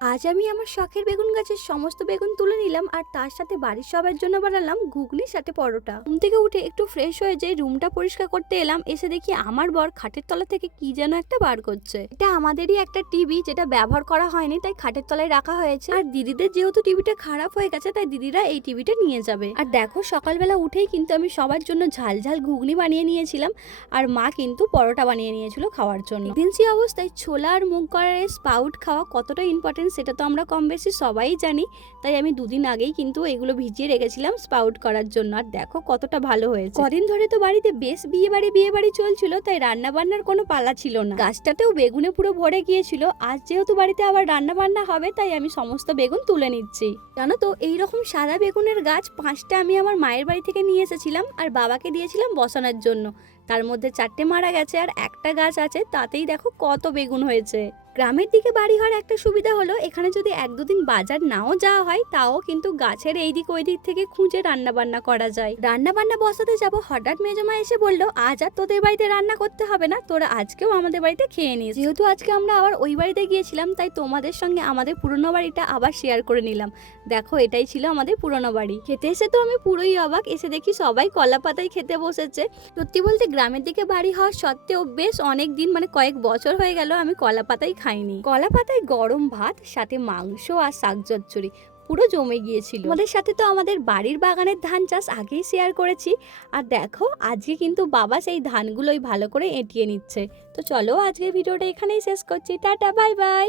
আজ আমি আমার শখের বেগুন গাছের সমস্ত বেগুন তুলে নিলাম আর তার সাথে বাড়ির সবার জন্য বানালাম ঘুগনির সাথে পরোটা। ঘুম থেকে উঠে একটু ফ্রেশ হয়ে যে রুমটা পরিষ্কার করতে এলাম, এসে দেখি আমার বর খাটের তলা থেকে কি যেন একটা বার করছে। এটা আমাদেরই একটা টিভি যেটা ব্যবহার করা হয়নি, তাই খাটের তলায় রাখা হয়েছে। আর দিদিদের যেহেতু টিভিটা খারাপ হয়ে গেছে, তাই দিদিরা এই টিভিটা নিয়ে যাবে। আর দেখো, সকালবেলা উঠেই কিন্তু আমি সবার জন্য ঝাল ঝাল ঘুগনি বানিয়ে নিয়েছিলাম আর মা কিন্তু পরোটা বানিয়ে নিয়েছিল খাওয়ার জন্য। প্রেগনেন্সি অবস্থায় ছোলা আর মুগ করার স্পাউট খাওয়া কতটা ইম্পর্টেন্ট সেটা তো আমরা কম বেশি সবাই জানি। তাই আমি দুদিন আগেই কিন্তু এগুলো ভিজিয়ে রেখেছিলাম স্পাউট করার জন্য। আর দেখো কতটা ভালো হয়েছে। কদিন ধরে তো বাড়িতে বেশ বিয়ে বাড়ি বিয়ে বাড়ি চলছিল, তাই রান্না বান্নার কোনো পালা ছিল না। গাছটাতেও বেগুনে পুরো ভরে গিয়েছিল। আজ যেহেতু বাড়িতে আবার রান্না বান্না হবে, তাই আমি সমস্ত বেগুন তুলে নিচ্ছি। জানো তো, এইরকম সাদা বেগুনের গাছ পাঁচটা আমি আমার মায়ের বাড়ি থেকে নিয়ে এসেছিলাম আর বাবাকে দিয়েছিলাম বসানোর জন্য। তার মধ্যে চারটে মারা গেছে আর একটা গাছ আছে, তাতেই দেখো কত বেগুন হয়েছে। গ্রামের দিকে বাড়ি হওয়ার একটা সুবিধা হলো, এখানে যদি এক দুদিন বাজার নাও যাওয়া হয়, তাও কিন্তু গাছের এই দিক ওই দিক থেকে খুঁজে রান্না বান্না করা যায়। রান্না বান্না বসাতে যাব, হঠাৎ মেজমা এসে বলল, আজ আর তোদের বাড়িতে রান্না করতে হবে না, তোরা আজকেও আমাদের বাড়িতে খেয়ে নিস। যেহেতু আজকে আমরা আবার ওই বাড়িতে গিয়েছিলাম, তাই তোমাদের সঙ্গে আমাদের পুরনো বাড়িটা আবার শেয়ার করে নিলাম। দেখো, এটাই ছিল আমাদের পুরনো বাড়ি। খেতে এসে তো আমি পুরোই অবাক, এসে দেখি সবাই কলা পাতায় খেতে বসেছে। সত্যি বলতে গ্রামের দিকে বাড়ি হওয়া সত্ত্বেও বেশ অনেক দিন মানে কয়েক বছর হয়ে গেল আমি কলা পাতাই খাইনি। কলা পাতায় গরম ভাত, সাথে মাংস আর শাক চচ্চড়ি, পুরো জমে গিয়েছিল। আমাদের সাথে তো আমাদের বাড়ির বাগানের ধান চাষ আগেই শেয়ার করেছি। আর দেখো, আজকে কিন্তু বাবা সেই ধানগুলোই ভালো করে এঁটিয়ে নিচ্ছে। তো চলো আজকে ভিডিওটা এখানেই শেষ করছি। Tata bye bye